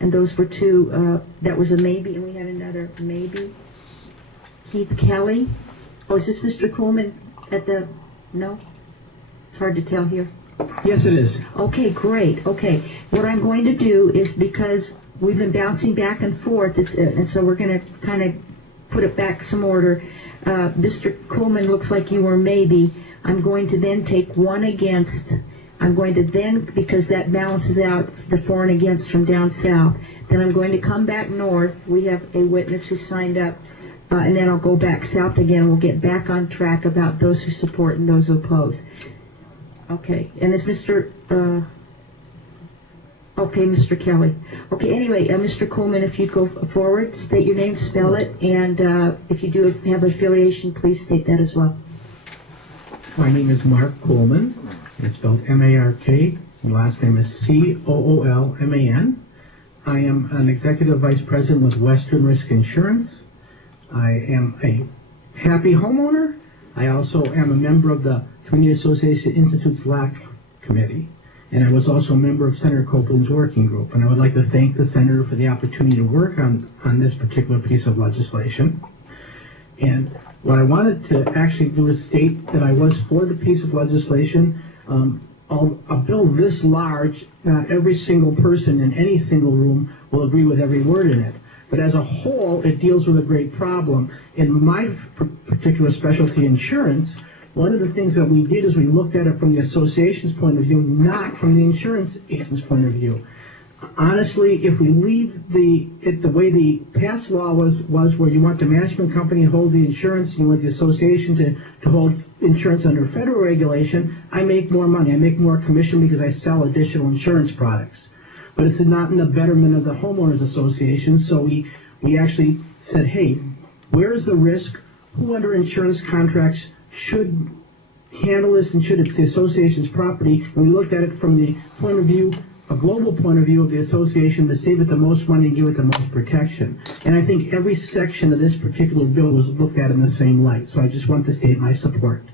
And those were two, that was a maybe, and we had another maybe. Keith Kelly. Oh, is this Mr. Coleman at the, no? It's hard to tell here. Yes, it is. Okay, great. Okay. What I'm going to do is, because we've been bouncing back and forth, and so we're going to kind of put it back some order. Mr. Coleman, looks like you were maybe. I'm going to then take one against. I'm going to then, because that balances out the for and against from down south, then I'm going to come back north. We have a witness who signed up, and then I'll go back south again, and we'll get back on track about those who support and those who oppose. Okay, and it's Mr. Okay, Mr. Kelly. Okay, anyway, Mr. Coleman, if you'd go forward, state your name, spell it, and if you do have affiliation, please state that as well. My name is Mark Coleman. It's spelled M-A-R-K. My last name is C-O-O-L-M-A-N. I am an Executive Vice President with Western Risk Insurance. I am a happy homeowner. I also am a member of the Community Association Institute's LAC Committee. And I was also a member of Senator Copeland's working group. And I would like to thank the Senator for the opportunity to work on this particular piece of legislation. And what I wanted to actually do is state that I was for the piece of legislation. A bill this large, not every single person in any single room will agree with every word in it. But as a whole, it deals with a great problem. In my particular specialty, insurance, one of the things that we did is we looked at it from the association's point of view, not from the insurance agent's point of view. Honestly, if we leave the way the past law was where you want the management company to hold the insurance, and you want the association to hold insurance under federal regulation, I make more money. I make more commission because I sell additional insurance products. But it's not in the betterment of the homeowners association, so we actually said, hey, where's the risk? Who under insurance contracts should handle this, and should it's the association's property? And we looked at it from the point of view, a global point of view of the association, to save it the most money and give it the most protection. And I think every section of this particular bill was looked at in the same light. So I just want to state my support.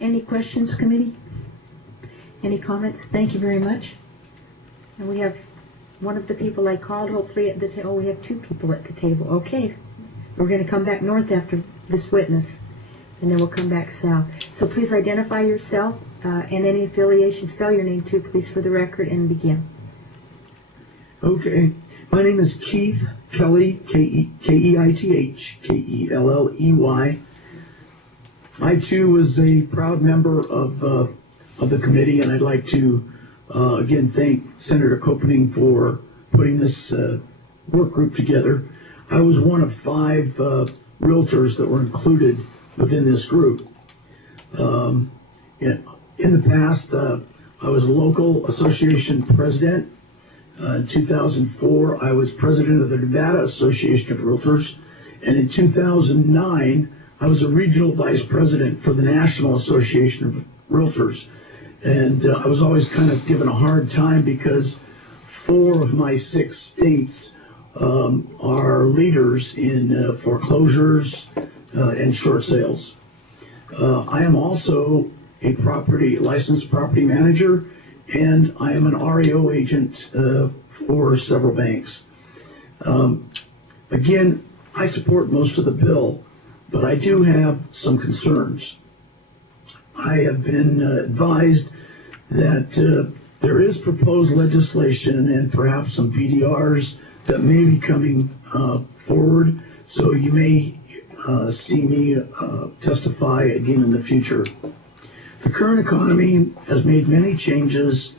Any questions, committee? Any comments? Thank you very much. And we have one of the people I called, hopefully, at the table. Oh, we have two people at the table. Okay. We're going to come back north after this witness, and then we'll come back south. So please identify yourself and any affiliation. Spell your name, too, please, for the record, and begin. Okay. My name is Keith Kelly, K-E-I-T-H, K-E-L-L-E-Y. I, too, was a proud member of the committee, and I'd like to, again, thank Senator Copeland for putting this work group together. I was one of 5 realtors that were included within this group. In the past, I was a local association president. In 2004, I was president of the Nevada Association of Realtors. And in 2009, I was a regional vice president for the National Association of Realtors. And I was always kind of given a hard time because 4 of my 6 states are leaders in foreclosures and short sales. I am also a licensed property manager, and I am an REO agent for several banks. Again, I support most of the bill, but I do have some concerns. I have been advised that there is proposed legislation and perhaps some PDRs that may be coming forward, so you may see me testify again in the future. The current economy has made many changes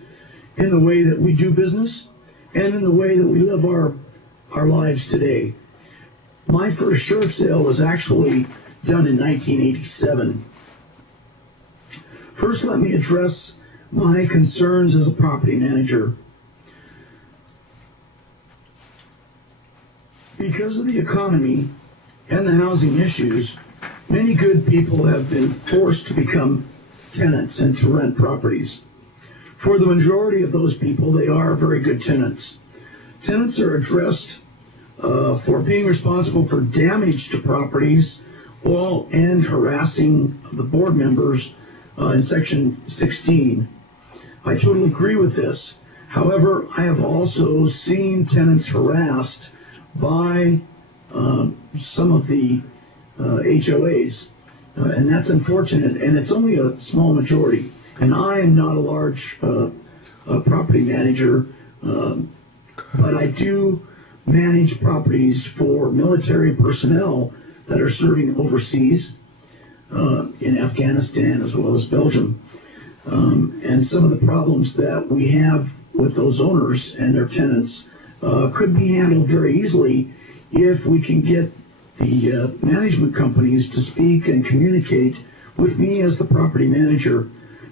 in the way that we do business and in the way that we live our lives today. My first short sale was actually done in 1987. First, let me address my concerns as a property manager. Because of the economy and the housing issues, many good people have been forced to become tenants and to rent properties. For the majority of those people, they are very good tenants. Tenants are addressed for being responsible for damage to properties and harassing of the board members in Section 16. I totally agree with this. However, I have also seen tenants harassed by some of the HOAs, and that's unfortunate, and it's only a small majority. And I am not a large property manager, but I do manage properties for military personnel that are serving overseas in Afghanistan as well as Belgium. And some of the problems that we have with those owners and their tenants could be handled very easily if we can get the management companies to speak and communicate with me as the property manager.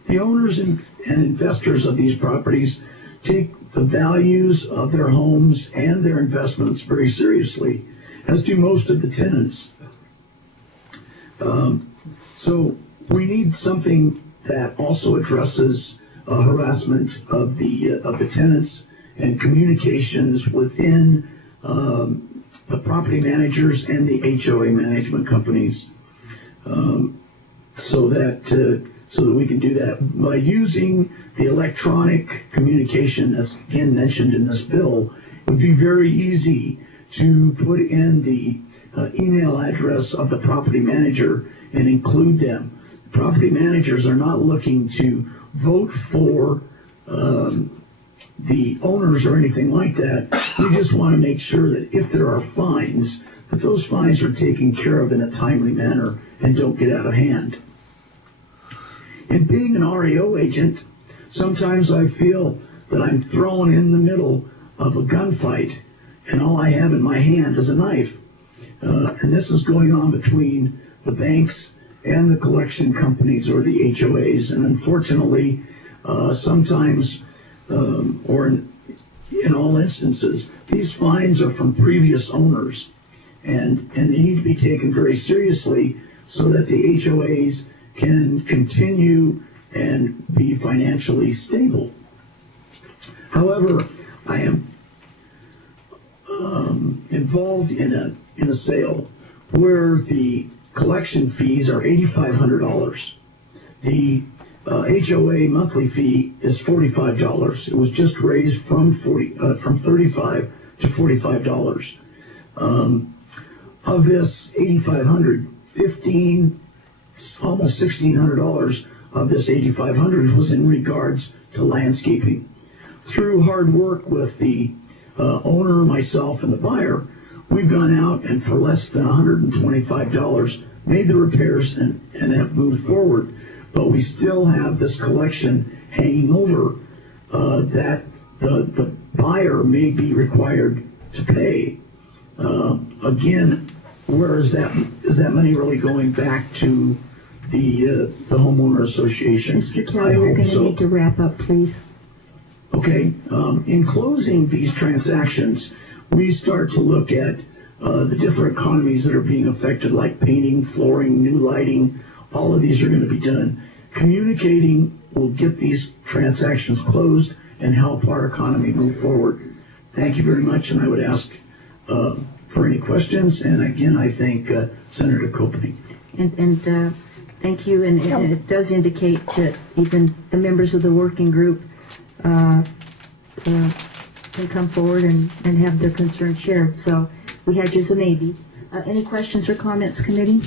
The owners and investors of these properties take the values of their homes and their investments very seriously, as do most of the tenants. So we need something that also addresses harassment of the tenants and communications within the property managers and the HOA management companies, so that we can do that by using the electronic communication that's again mentioned in this bill. It would be very easy to put in the email address of the property manager and include them. Property managers are not looking to vote for the owners or anything like that. We just want to make sure that if there are fines, that those fines are taken care of in a timely manner and don't get out of hand. In being an REO agent, sometimes I feel that I'm thrown in the middle of a gunfight and all I have in my hand is a knife. And this is going on between the banks and the collection companies or the HOAs. And unfortunately, sometimes, or in all instances, these fines are from previous owners. And they need to be taken very seriously so that the HOAs can continue and be financially stable. However, I am involved in a sale where the collection fees are $8,500. The HOA monthly fee is $45. It was just raised from $35 to $45. Of this $8,500, almost $1,600 of this $8,500 was in regards to landscaping. Through hard work with the owner, myself, and the buyer, we've gone out and for less than $125 made the repairs and have moved forward. But we still have this collection hanging over that the buyer may be required to pay. Again, where is that money really going back to the homeowner association? Mr. Kelly, we're going to need to wrap up, please. Okay. In closing these transactions, we start to look at the different economies that are being affected, like painting, flooring, new lighting. All of these are going to be done. Communicating will get these transactions closed and help our economy move forward. Thank you very much, and I would ask for any questions. And again, I thank Senator Copeland. And thank you. And it does indicate that even the members of the working group can come forward and have their concerns shared. So we had you as a maybe. Any questions or comments, committee?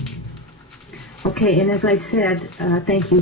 Okay, and as I said, thank you.